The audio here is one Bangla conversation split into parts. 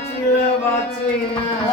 batına batına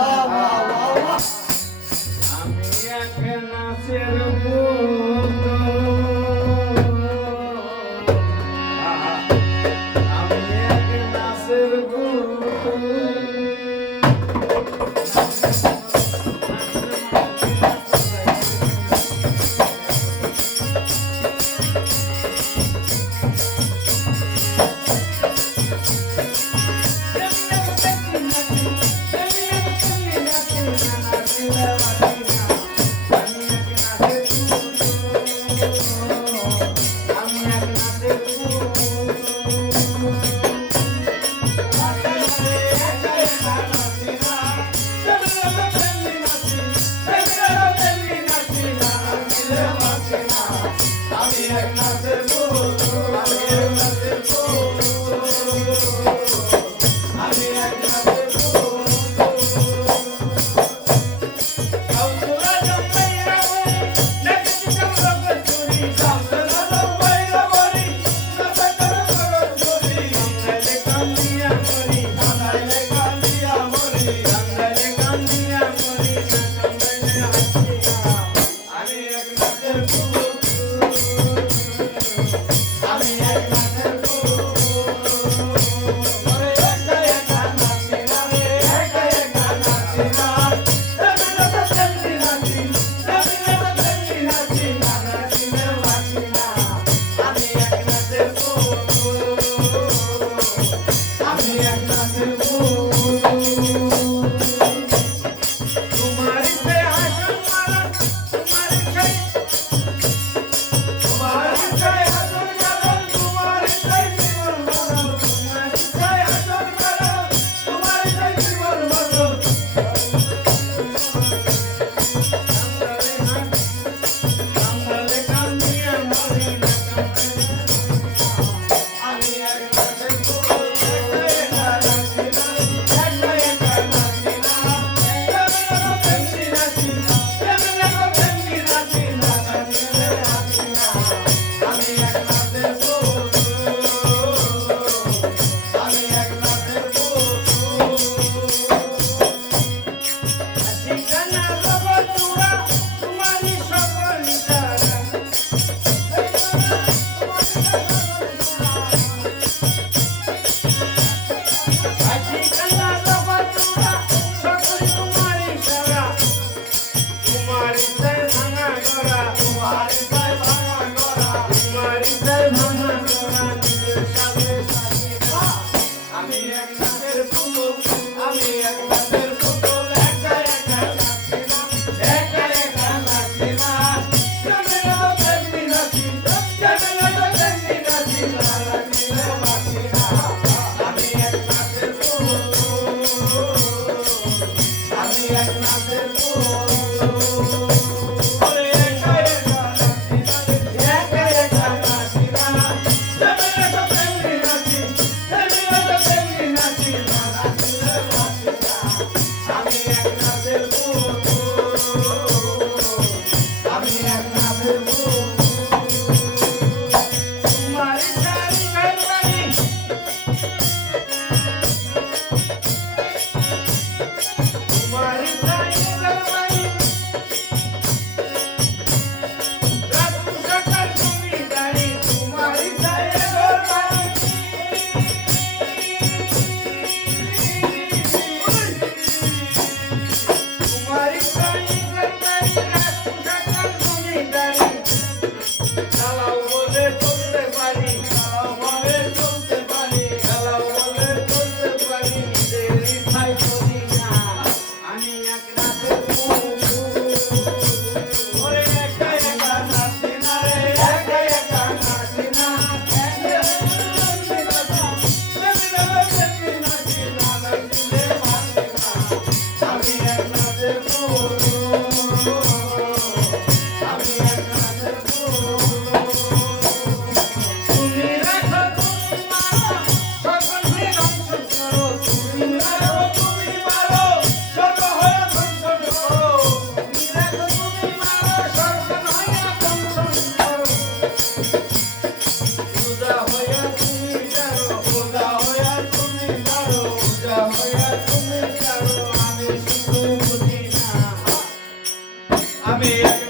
yeah.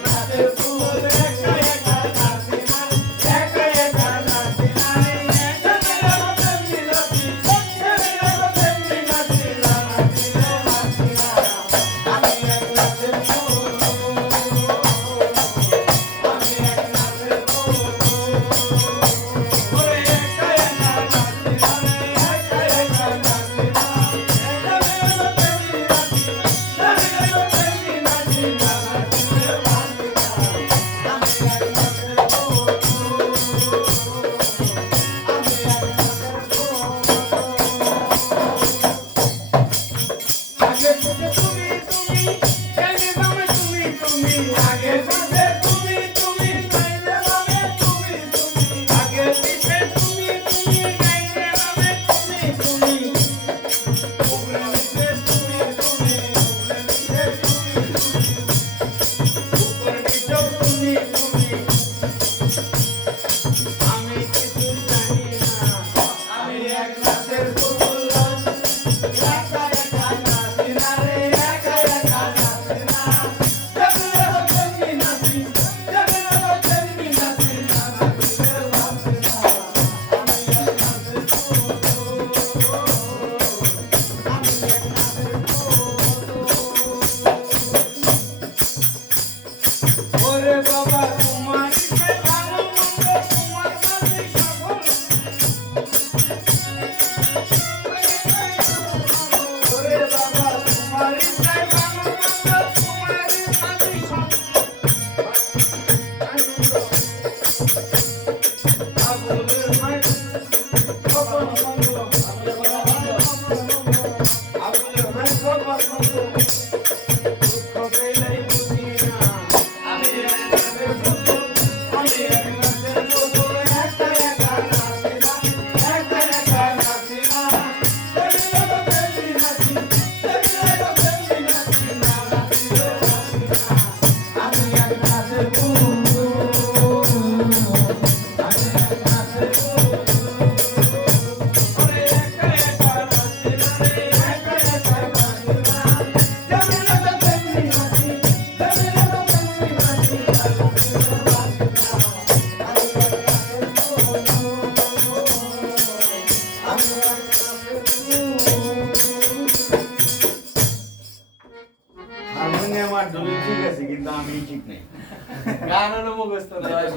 হ্যাঁ,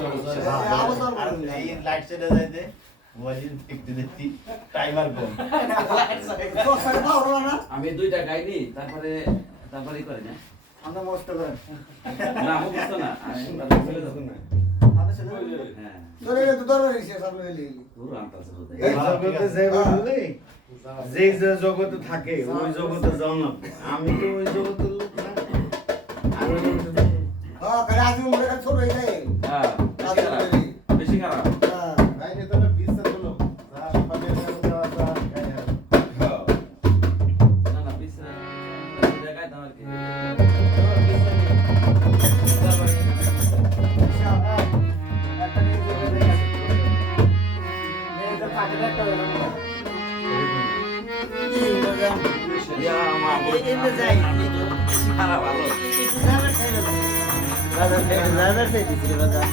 হ্যাঁ। আমি দুইটা গাইনি তারপরে তারপরে করে না। হ্যাঁ। যে জগতে থাকে ওই জগতে জনক আমি তো ওই জগতের লোক না। elinde zayıf. Para var. İkisi zahmet sayılır. Bazen beni zahmet sayılır.